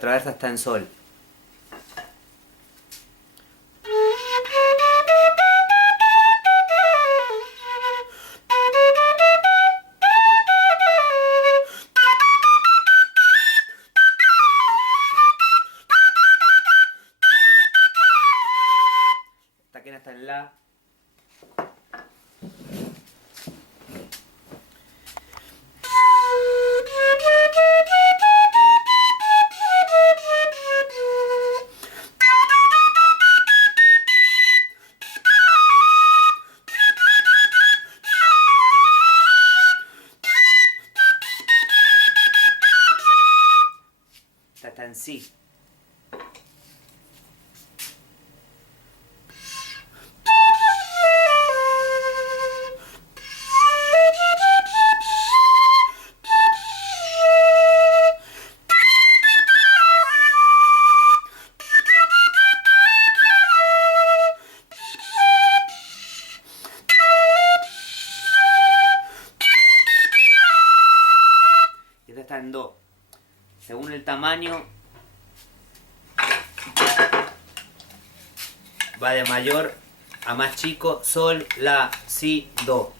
traversa está en sol. Esta quena está en la. Esta está en si. Y esta está en do. Según el tamaño, va de mayor a más chico, sol, la, si, do.